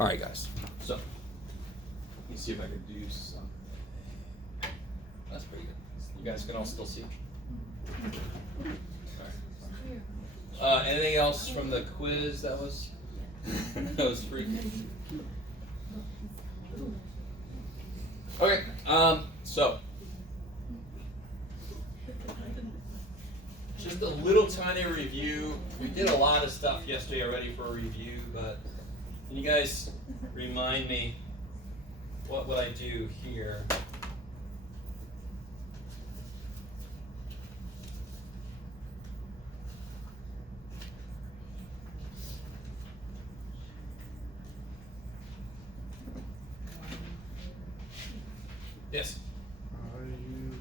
All right, guys. So, let me see if I can do some. That's pretty good. You guys can all still see. All right. Anything else from the quiz that was that was free? Okay. So. Just a little tiny review. We did a lot of stuff yesterday already for a review, but can you guys remind me what would I do here? Yes? You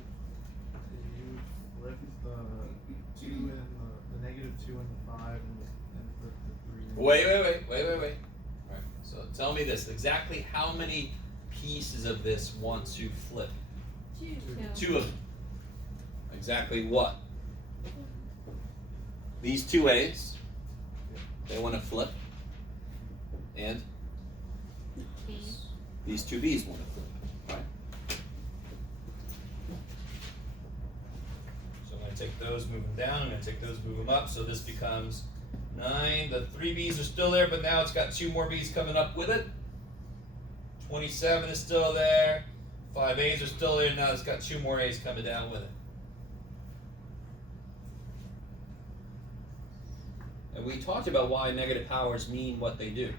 flip the 2 and the negative 2 and the 5 and flip the 3. Wait. All right. So tell me this. Exactly how many pieces of this want to flip? 2. 2 of them. Exactly what? These 2 A's, they want to flip. And these 2 B's want to flip. Right? So I'm going to take those, move them down. I'm going to take those, move them up. So this becomes 9. The 3 B's are still there, but now it's got 2 more B's coming up with it. 27 is still there. 5 A's are still there. Now it's got 2 more A's coming down with it. And we talked about why negative powers mean what they do.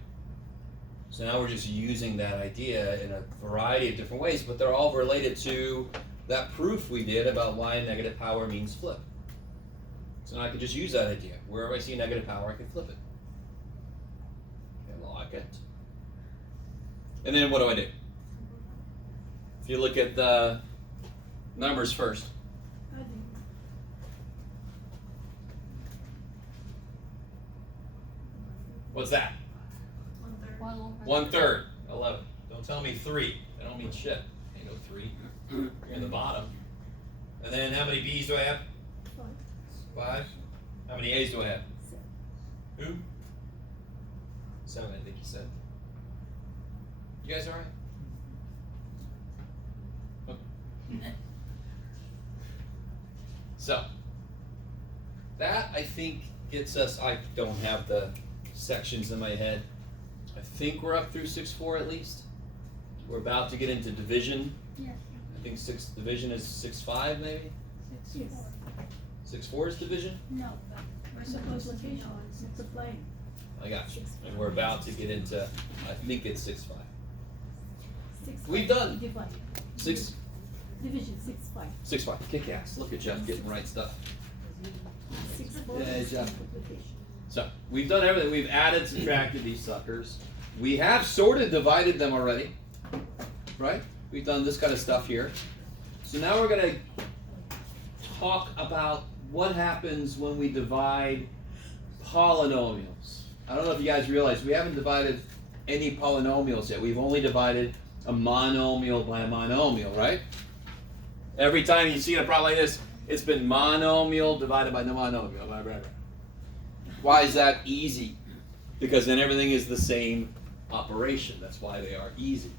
So now we're just using that idea in a variety of different ways, but they're all related to that proof we did about why a negative power means flip. So now I can just use that idea. Wherever I see a negative power, I can flip it. And lock it. And then what do? If you look at the numbers first. What's that? 1/3. 11. Don't tell me 3. I don't mean shit. Ain't no 3. You're in the bottom. And then how many B's do I have? 5. How many A's do I have? 7. Who? 7, I think you said. You guys all right? Okay. So, that I think gets us, I don't have the sections in my head. I think we're up through 6-4 at least. We're about to get into division. Yeah. I think division is 6-5 maybe? 6-4 is division? No, we're supposed to be on multiplying. I got you. And we're about to get into, I think it's 6-5. 6, We've done divide. 6. Division 6, 5. 6-5. Kick ass. Look at Jeff getting right stuff. 6, 4. Yeah, Jeff. Multiplication. So, we've done everything. We've added, subtracted these suckers. We have sort of divided them already, right? We've done this kind of stuff here. So now we're going to talk about what happens when we divide polynomials. I don't know if you guys realize we haven't divided any polynomials yet. We've only divided a monomial by a monomial, right? Every time you see a problem like this, it's been monomial divided by the monomial. Blah, blah, blah. Why is that easy? Because then everything is the same operation. That's why they are easy.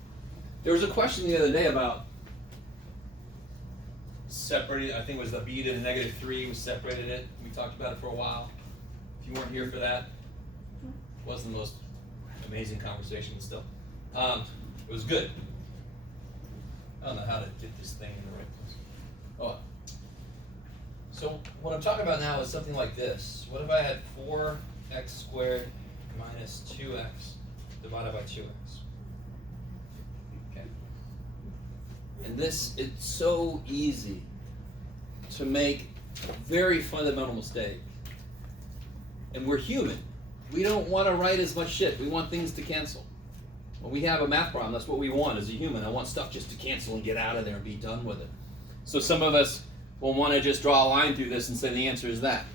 There was a question the other day about separating, I think it was the b to the negative 3, we separated it. We talked about it for a while. If you weren't here for that, it wasn't the most amazing conversation, but still. It was good. I don't know how to get this thing in the right place. Oh. So what I'm talking about now is something like this. What if I had 4x squared minus 2x divided by 2x? Okay. And this, it's so easy to make a very fundamental mistake. And we're human. We don't want to write as much shit. We want things to cancel. When we have a math problem, that's what we want as a human. I want stuff just to cancel and get out of there and be done with it. So some of us will want to just draw a line through this and say the answer is that.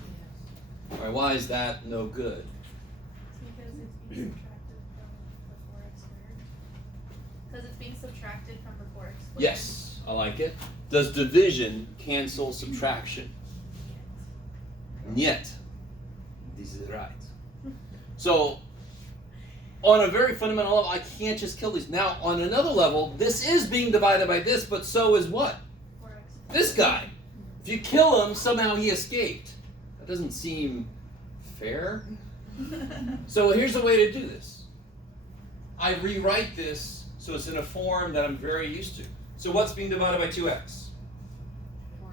All right, why is that no good? Because it's being subtracted from the 4x squared. Yes, I like it. Does division cancel subtraction? Yet. This is right. So on a very fundamental level, I can't just kill these. Now, on another level, this is being divided by this, but so is what? 4x. This guy. If you kill him, somehow he escaped. That doesn't seem fair. So here's a way to do this. I rewrite this so it's in a form that I'm very used to. So what's being divided by 2x?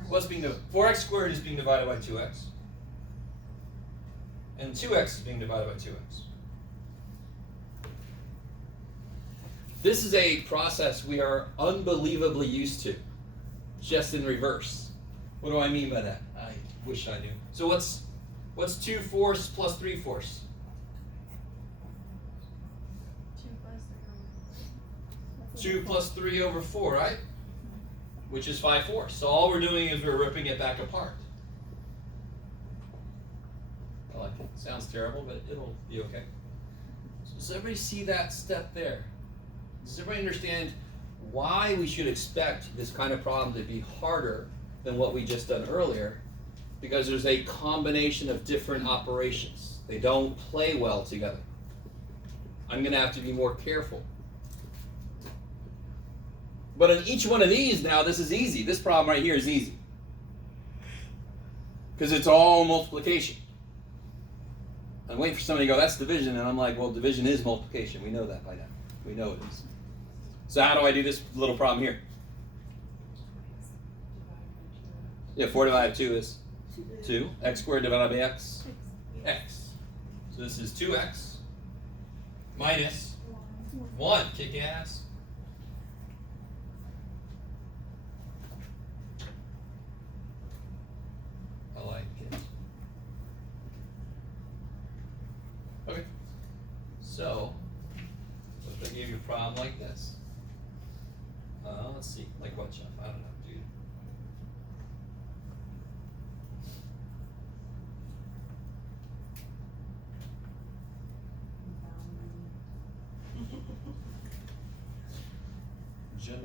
What's being divided? 4x squared is being divided by 2x. And 2x is being divided by 2x. This is a process we are unbelievably used to, just in reverse. What do I mean by that? I wish I knew. So what's 2 fourths plus 3 fourths? 2 plus 3 over 4, right? Which is 5 fourths. So all we're doing is we're ripping it back apart. I like it. Sounds terrible, but it'll be okay. So does everybody see that step there? Does everybody understand why we should expect this kind of problem to be harder than what we just done earlier? Because there's a combination of different operations. They don't play well together. I'm going to have to be more careful. But in each one of these now, this is easy. This problem right here is easy. Because it's all multiplication. I'm waiting for somebody to go, that's division. And I'm like, well, division is multiplication. We know that by now. We know it is. So how do I do this little problem here? Yeah, 4 divided by 2 is 2. X squared divided by x? X. So this is 2x minus 1. Kick ass. I like it. Okay. So, what if I gave you a problem like this? Let's see. Like what, Jeff? I don't know, dude.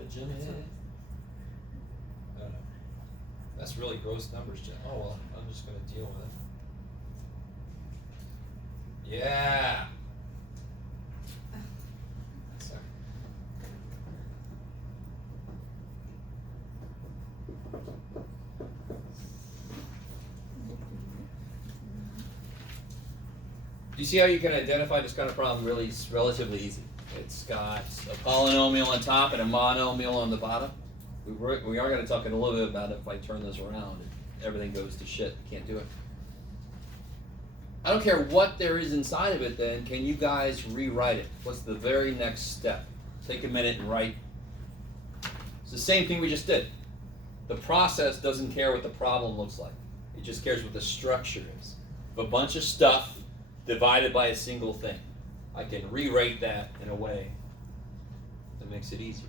Jimmy. I don't know. That's really gross numbers, Jim. Oh well, I'm just gonna deal with it. Yeah. Sorry. Do you see how you can identify this kind of problem really relatively easy? It's got a polynomial on top and a monomial on the bottom. We are going to talk in a little bit about it if I turn this around and everything goes to shit. You can't do it. I don't care what there is inside of it then. Can you guys rewrite it? What's the very next step? Take a minute and write. It's the same thing we just did. The process doesn't care what the problem looks like. It just cares what the structure is. A bunch of stuff divided by a single thing. I can rewrite that in a way that makes it easier.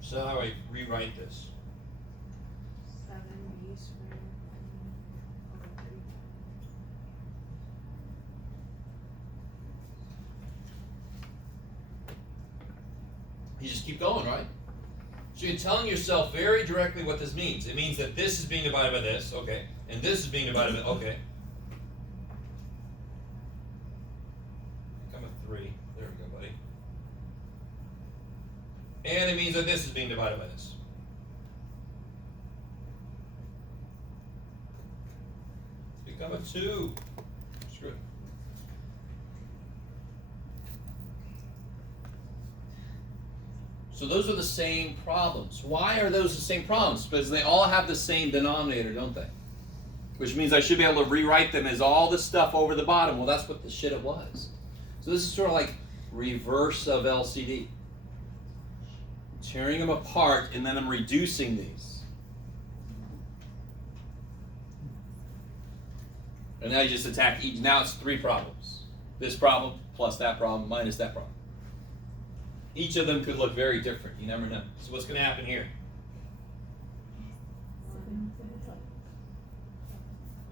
So how do I rewrite this? 7b squared over 3. You just keep going, right? So you're telling yourself very directly what this means. It means that this is being divided by this, okay, and this is being divided by, okay. Become a 3. There we go, buddy. And it means that this is being divided by this. Become a 2. Screw it. So those are the same problems. Why are those the same problems? Because they all have the same denominator, don't they? Which means I should be able to rewrite them as all this stuff over the bottom. Well, that's what the shit it was. So this is sort of like reverse of LCD. Tearing them apart, and then I'm reducing these. And now you just attack each. Now it's 3 problems. This problem plus that problem minus that problem. Each of them could look very different. You never know. So what's going to happen here?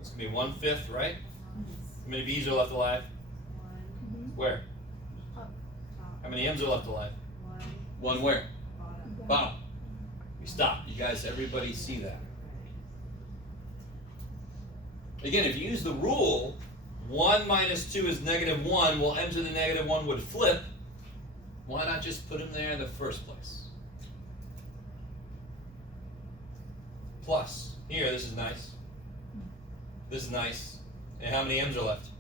It's gonna be 1/5, right? How many B's are left alive? One, Where? top, How many M's are left alive? one, One where? bottom. Bottom. We stop. You guys, everybody see that? Again, if you use the rule, 1 minus 2 is -1, well, m to the -1 would flip. Why not just put them there in the first place? Plus, here, this is nice. This is nice. And how many m's are left?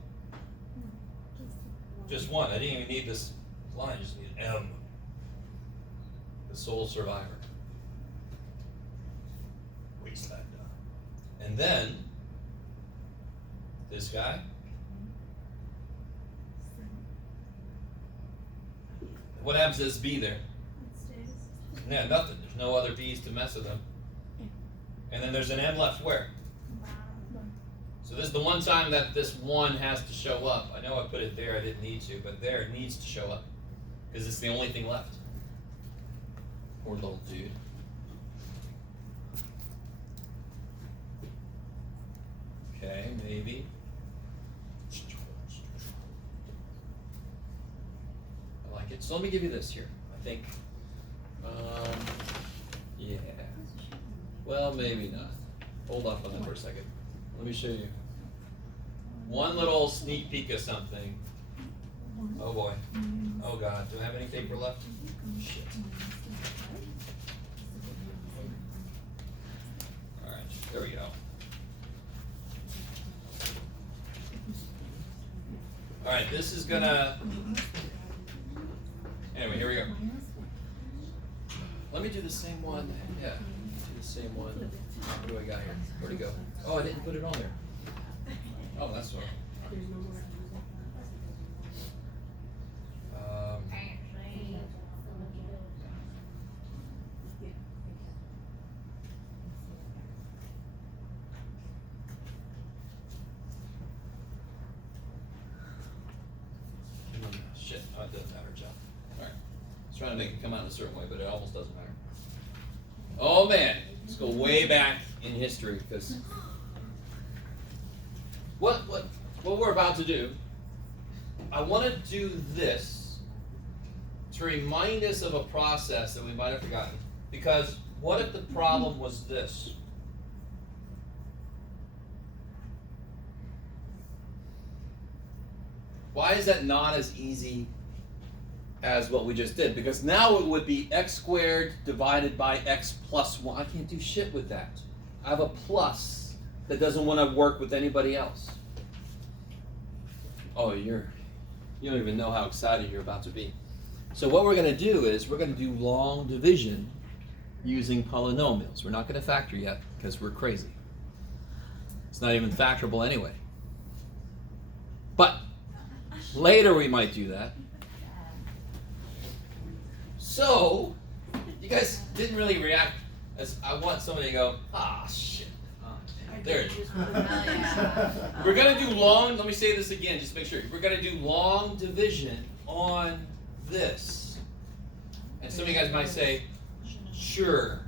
Just one. I didn't even need this line, I just need m. The sole survivor. Wasteland. And then, this guy. What happens to this B there? It stays. Yeah, nothing. There's no other B's to mess with them. And then there's an M left where? Bottom. So this is the one time that this 1 has to show up. I know I put it there, I didn't need to, but there it needs to show up. Because it's the only thing left. Poor little dude. Okay, maybe. I like it. So let me give you this here. I think, yeah. Well, maybe not. Hold off on that for a second. Let me show you. One little sneak peek of something. Oh boy. Oh God. Do I have any paper left? Shit. Alright, there we go. Alright, this is gonna. Anyway, here we go. Let me do the same one. Yeah, do the same one. What do I got here? Where'd it go? Oh, I didn't put it on there. Oh, that's all right. Actually. Shit, oh, it doesn't matter, John. Alright. I was trying to make it come out in a certain way, but it almost doesn't matter. Oh man, let's go way back in history, because what we're about to do, I want to do this to remind us of a process that we might have forgotten. Because what if the problem was this? Why is that not as easy as what we just did? Because now it would be x squared divided by x plus 1. I can't do shit with that. I have a plus that doesn't want to work with anybody else. Oh, you don't even know how excited you're about to be. So what we're going to do is we're going to do long division using polynomials. We're not going to factor yet because we're crazy. It's not even factorable anyway. But later we might do that. So, you guys didn't really react as I want somebody to go, ah, shit. There it is. We're going to do long, let me say this again, just to make sure. We're going to do long division on this. And some of you guys might say, sure.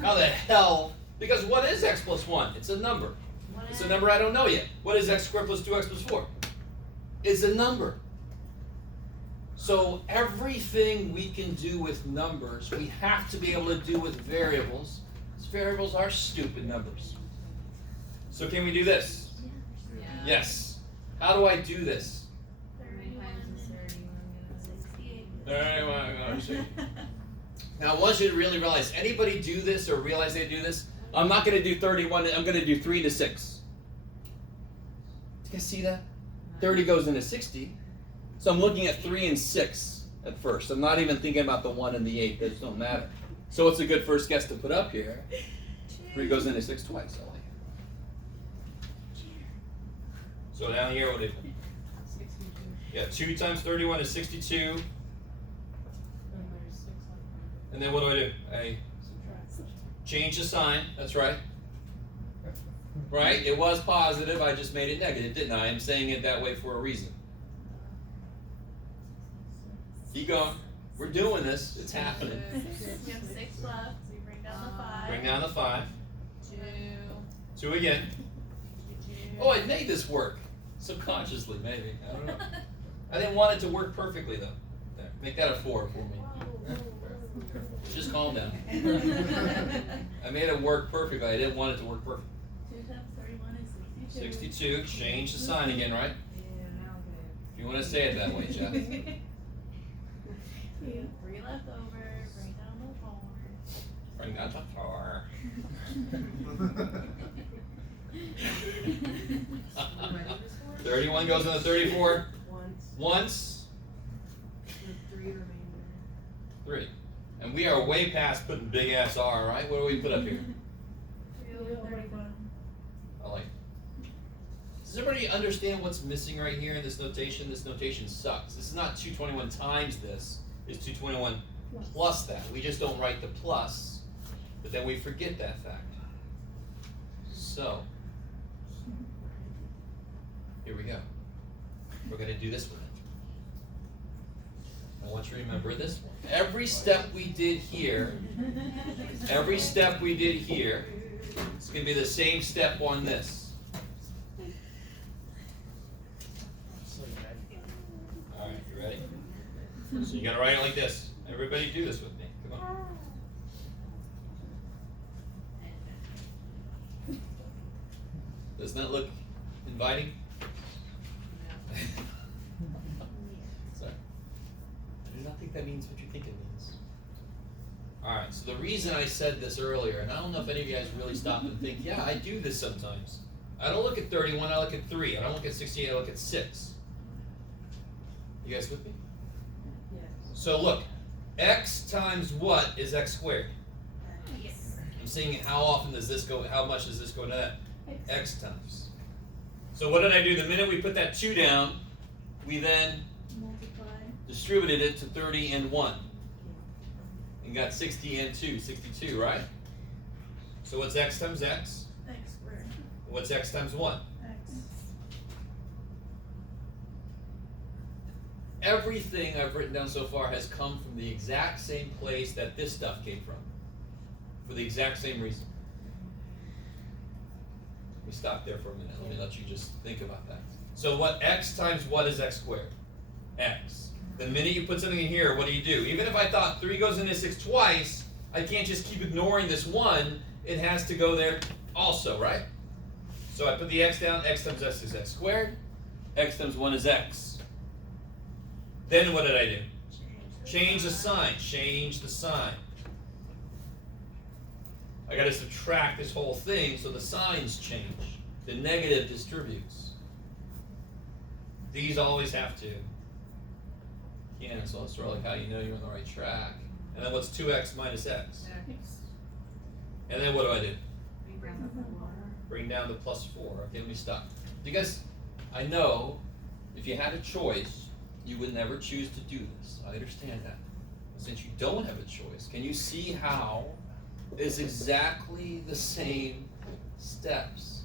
How the hell? Because what is x plus 1? It's a number. It's a number I don't know yet. What is x squared plus 2x plus 4? It's a number. So everything we can do with numbers, we have to be able to do with variables. Because variables are stupid numbers. So can we do this? Yeah. Yes. How do I do this? 31 31. 68. Now I want you to really realize, anybody do this or realize they do this? I'm not going to do 31, I'm going to do 3 to 6. Do you guys see that? 30 goes into 60. So I'm looking at 3 and 6 at first. I'm not even thinking about the 1 and the 8. Those don't matter. So what's a good first guess to put up here? 3 goes into 6 twice. I like it. So down here, what do you? 62. Yeah, 2 times 31 is 62. And there's 6 on And then what do? I subtract. change the sign. That's right. Right? It was positive. I just made it negative, didn't I? I'm saying it that way for a reason. Keep going. We're doing this. It's happening. We have 6 left, so you bring down the 5. Bring down the 5. 2. 2 again. Oh, I made this work. Subconsciously, maybe. I don't know. I didn't want it to work perfectly, though. There, make that a 4 for me. Just calm down. I made it work perfectly. I didn't want it to work perfectly. 2 times 31 is 62. 62. Change the sign again, right? If you want to say it that way, Jeff. 3 left over. Bring down the 4. Bring that to 4. 31 goes on the 34. Once. 3. And we are way past putting big ass R, right? What do we put up here? 3 over 31. I like it. Does everybody understand what's missing right here in this notation? This notation sucks. This is not 221 times this. It's 221 plus that. We just don't write the plus, but then we forget that fact. So, here we go. We're going to do this one. I want you to remember this one. Every step we did here, it's going to be the same step on this. All right, you ready? So you got to write it like this. Everybody do this with me. Come on. Doesn't that look inviting? Sorry. I do not think that means what you think it means. Alright, so the reason I said this earlier, and I don't know if any of you guys really stop and think, yeah, I do this sometimes. I don't look at 31, I look at 3. I don't look at 68, I look at 6. You guys with me? Yes. So look, x times what is x squared? Yes. I'm saying how often does this go, how much does this go to that? X times. So what did I do? The minute we put that 2 down, we then Multiply. distributed it to 30 and 1. And got 60 and 2, 62, right? So what's x times x? X squared. What's x times 1? X. Everything I've written down so far has come from the exact same place that this stuff came from. For the exact same reason. Let me stop there for a minute. Let me let you just think about that. So what x times what is x squared? X. The minute you put something in here, what do? Even if I thought 3 goes into 6 twice, I can't just keep ignoring this 1. It has to go there also, right? So I put the x down. X times x is x squared. X times 1 is x. Then what did I do? Change the sign. Change the sign. I got to subtract this whole thing so the signs change. The negative distributes. These always have to cancel. That's sort of like how you know you're on the right track. And then what's 2x minus x? And then what do? Bring down to plus 4. Okay, let me stop. You guys, I know if you had a choice, you would never choose to do this. I understand that. But since you don't have a choice, can you see how it's exactly the same steps?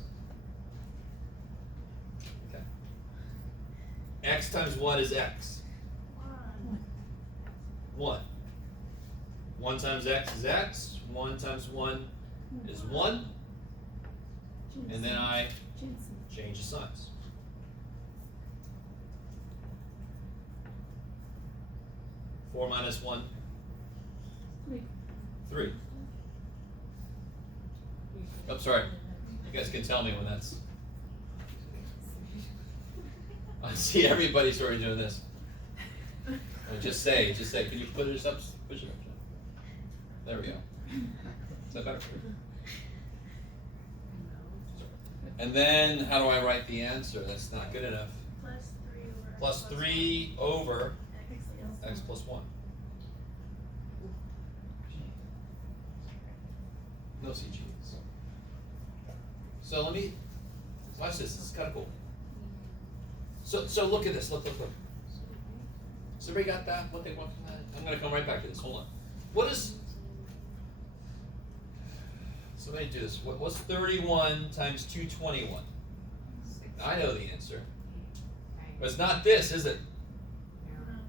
Okay. X times what is x? 1. 1 times x is x. 1 times 1 is 1. And then I change the signs. Four minus 1? 3. I'm sorry. You guys can tell me when that's... I see everybody sort of doing this. Just say, can you put it up? Push it up. There we go. Is that better? And then, how do I write the answer? That's not good enough. Plus 3 over. Plus 3 over X. x plus 1. No CGs. So let me, watch this. This is kind of cool. So look at this. Look. So everybody got that? What they want from that? I'm going to come right back to this. Hold on. What is... Somebody do this. What's 31 times 221? I know the answer. But it's not this, is it?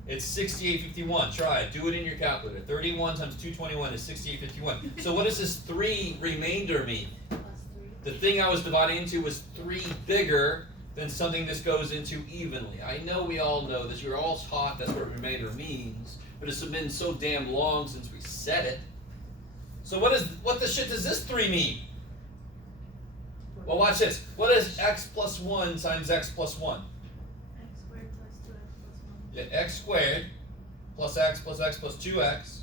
It's 6851. Try it. Do it in your calculator. 31 times 221 is 6851. So what does this 3 remainder mean? Plus 3. the thing I was dividing into was 3 bigger than something this goes into evenly. I know we all know this. You're all taught that's what remainder means, but it's been so damn long since we said it. So what the shit does this 3 mean? Well, watch this. What is x plus 1 times x plus 1? X squared plus 2x plus 1. Yeah, x squared plus x plus 2x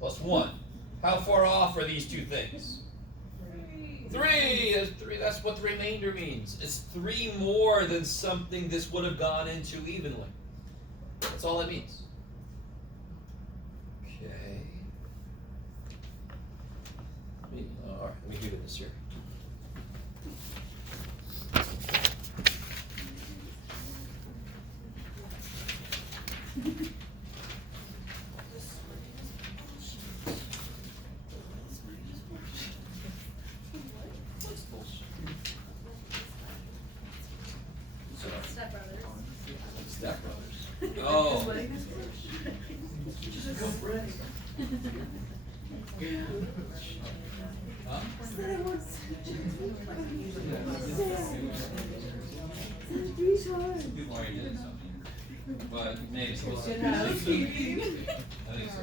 plus 1. How far off are these two things? 3. That's what the remainder means. It's 3 more than something this would have gone into evenly. That's all it means. Okay. All right, let me do this here. Step brothers. Step Brothers. Oh. Huh? People already did something. But maybe it's supposed to be. I think so.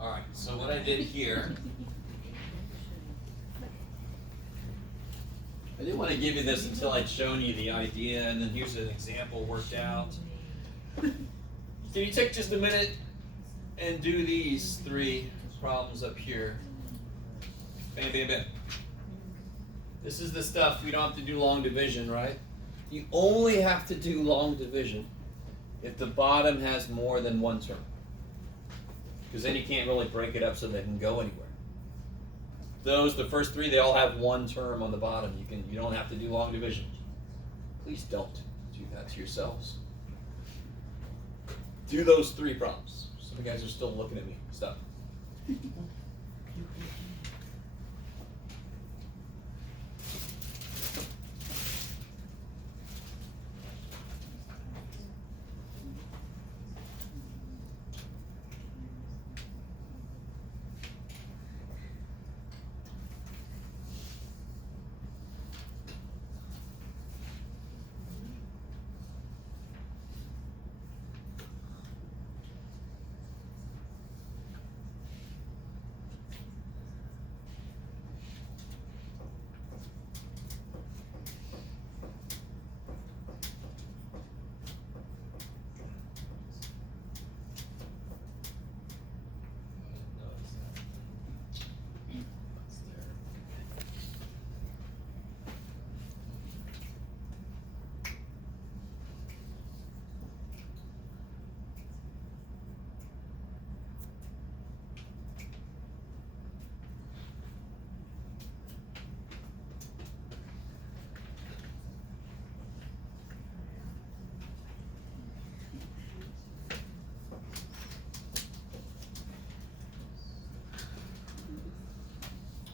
Alright, so what I did here, I didn't want to give you this until I'd shown you the idea, and then here's an example worked out. Can you take just a minute and do these 3 problems up here? Bam, bam, bam. This is the stuff we don't have to do long division, right? You only have to do long division if the bottom has more than 1 term. Because then you can't really break it up so they can go anywhere. The first 3, they all have 1 term on the bottom. You don't have to do long division. Please don't do that to yourselves. Do those 3 problems. Some guys are still looking at me. Stop.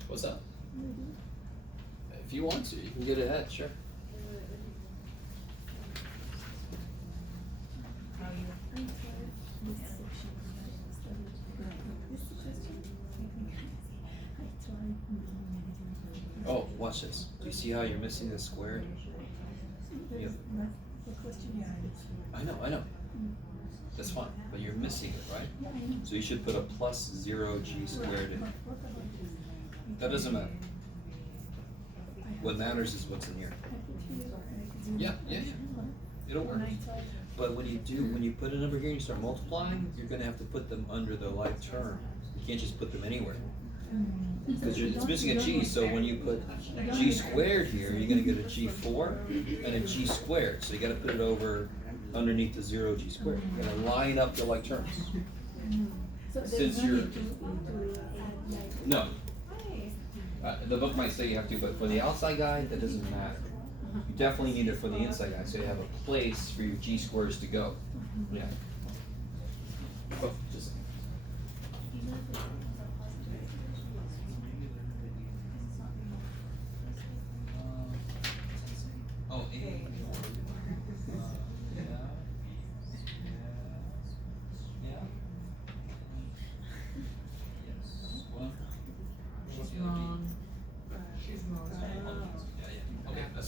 What's up? If you want to, you can get ahead, sure. Oh, watch this. Do you see how you're missing the squared? Yeah. I know. That's fine, but you're missing it, right? So you should put a plus 0g squared in. That doesn't matter. What matters is what's in here. Yeah. It'll work. But when you put a number here and you start multiplying, you're going to have to put them under the like term. You can't just put them anywhere. Because it's missing a g, so when you put g squared here, you're going to get a g4 and a g squared. So you got to put it over underneath the 0g squared. You're going to line up the like terms. Since you're... No. The book might say you have to, but for the outside guy, that doesn't matter. You definitely need it for the inside guy, so you have a place for your g squares to go. Yeah. Oh, just. Oh, yeah. Yeah. Yes.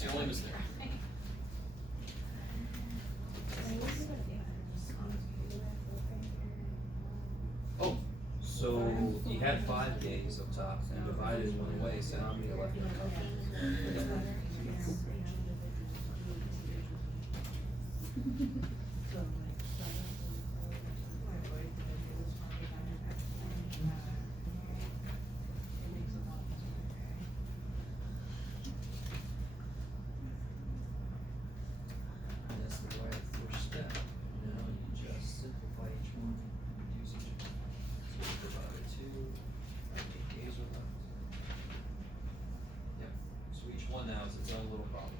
the only mistake. Oh, so you had 5 Ks up top and divided one away, so how many are left? That's the right first step. Now you just simplify each one, reduce each one. So divide by 2, how many Ks are left? Yep, so each one now is its own little problem.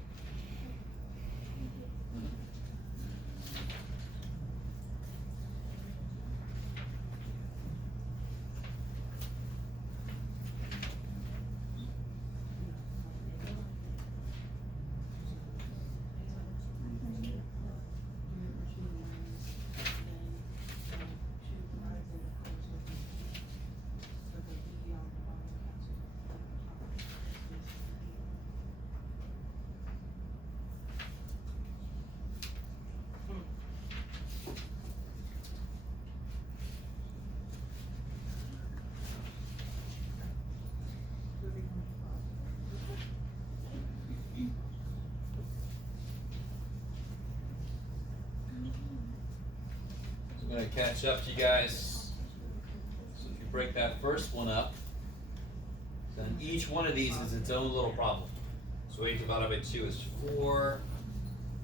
I'm gonna catch up to you guys. So if you break that first one up, then each one of these is its own little problem. So 8 divided by 2 is 4.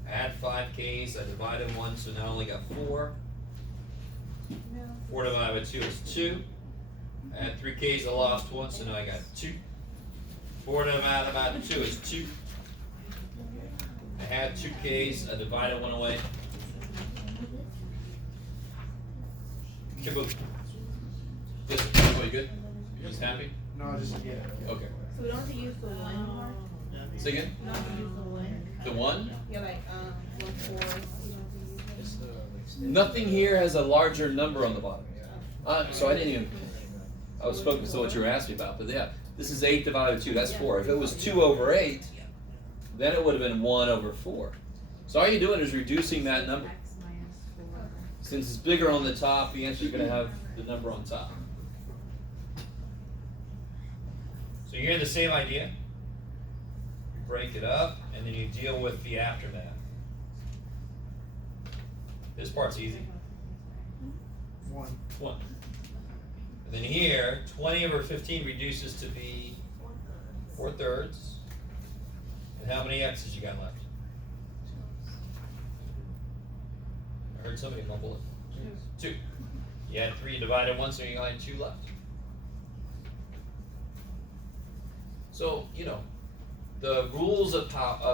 Add 5 Ks, I divided 1, so now I only got 4. 4 divided by 2 is 2. Add 3 Ks, I lost 1, so now I got 2. 4 divided by 2 is 2. I had 2 Ks, I divided 1 away. Kaboom. Yes, everybody good? You just happy? No, just, yeah. Okay. So we don't have to use the one part? Say again? We don't have to use the one? The 1? Yeah, like, 1/4, we don't have to use it? Nothing here has a larger number on the bottom. So I didn't even, I was focused on what you were asking about, but yeah, this is 8 divided by 2, that's 4. If it was 2 over 8, then it would have been 1 over 4. So all you're doing is reducing that number. X minus 4. Since it's bigger on the top, the answer is going to have the number on top. So you hear the same idea? You break it up, and then you deal with the aftermath. This part's easy. 1. 1. And then here, 20 over 15 reduces to be 4/3. And how many x's you got left? I heard somebody mumble it. 2. You had 3 divided 1, so you only had 2 left. So, you know, the rules of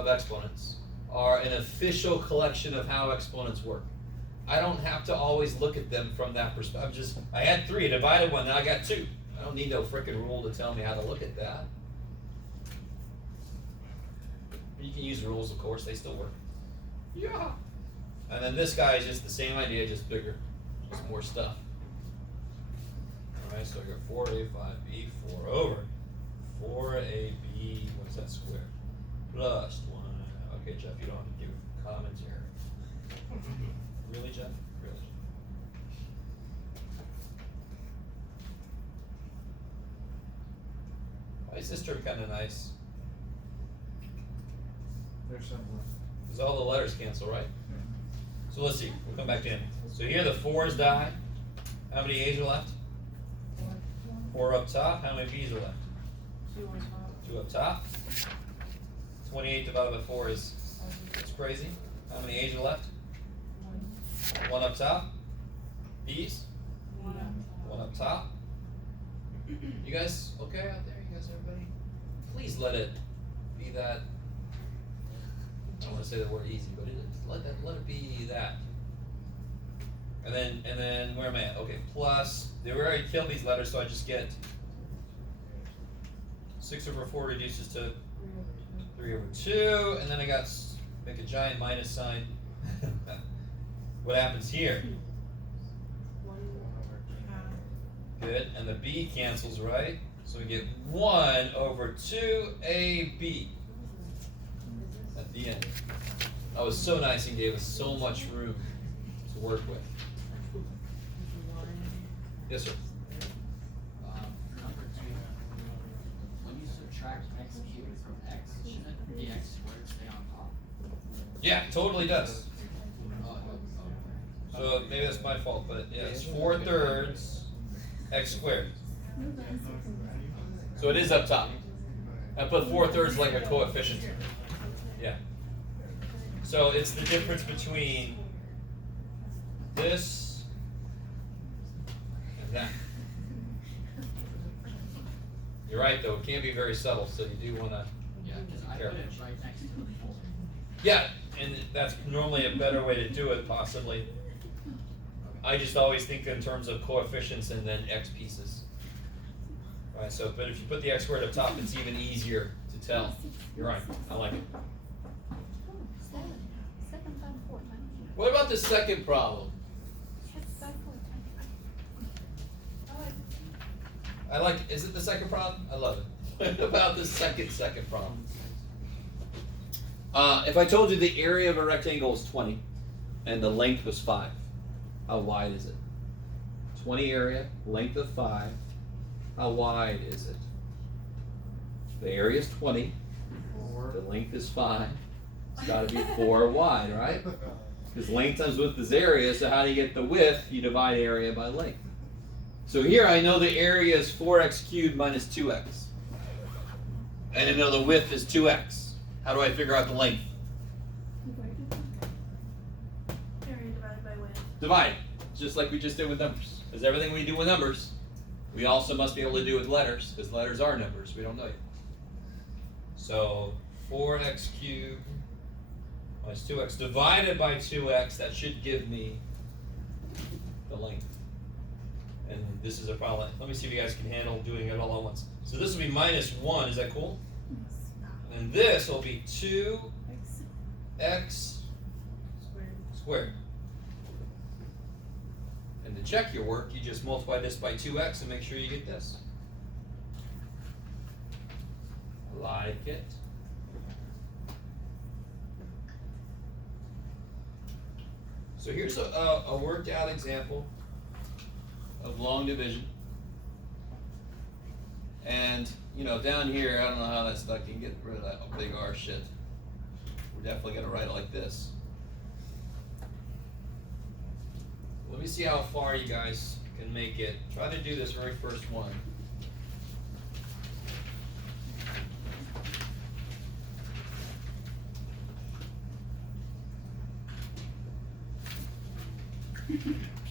exponents are an official collection of how exponents work. I don't have to always look at them from that perspective. I had 3, I divided 1, now I got 2. I don't need no frickin' rule to tell me how to look at that. You can use rules, of course, they still work. Yeah. And then this guy is just the same idea, just bigger, just more stuff. Alright, so I got 4a, 5b, 4 over 4ab, what's that square? Plus 1. Okay, Jeff, you don't have to give commentary. Really, Jeff? Really? Why is this term kind of nice? They're similar. Because all the letters cancel, right? So let's see, we'll come back in. So here the 4's die. How many A's are left? 4 up top. How many B's are left? 2 on top. 2 up top. 28 divided by 4 is, that's crazy. How many A's are left? 1 up top. B's? 1 up top. You guys okay out there? You guys, everybody? Please let it be that. I don't want to say the word easy, but it is. Let it be that. And then where am I at? Okay, plus they already killed these letters, so I just get 6 over 4 reduces to 3 over 2, and then I got make a giant minus sign. What happens here? Good, and the b cancels, right? So we get 1 over 2ab. The end. That was so nice and gave us so much room to work with. Yes, sir. Number 2, when you subtract x cubed from x, shouldn't the x squared stay on top? Yeah, it totally does. Oh, So maybe that's my fault, but yeah, it's 4/3 x squared. So it is up top. I put 4/3 like a coefficient. Yeah. So it's the difference between this and that. You're right though, it can't be very subtle, so you do want to. yeah, because I put it right next to the 4. Yeah, and that's normally a better way to do it, possibly. I just always think in terms of coefficients and then x pieces. Right, so, but if you put the x squared up top, it's even easier to tell. You're right, I like it. 7 times 4 times. What about the second problem? 6 times 4 times. I like, is it the second problem? I love it. What about the second problem? If I told you the area of a rectangle is 20 and the length was 5, how wide is it? 20 area, length of 5, how wide is it? The area is 20, the length is 5, it's got to be 4 wide, right? Because length times width is area, so how do you get the width? You divide area by length. So here I know the area is 4x cubed minus 2x. And I know the width is 2x. How do I figure out the length? Area divided by width. Divide, just like we just did with numbers. Because everything we do with numbers, we also must be able to do with letters, because letters are numbers, we don't know yet. So 4x cubed minus 2x divided by 2x, that should give me the length. And this is a problem. Let me see if you guys can handle doing it all at once. So this will be minus 1, is that cool? And this will be 2x squared. And to check your work, you just multiply this by 2x and make sure you get this. Like it. So here's a worked out example of long division. And, you know, down here, I don't know how that's stuck. You can get rid of that big R shit. We're definitely going to write it like this. Let me see how far you guys can make it. Try to do this very first one.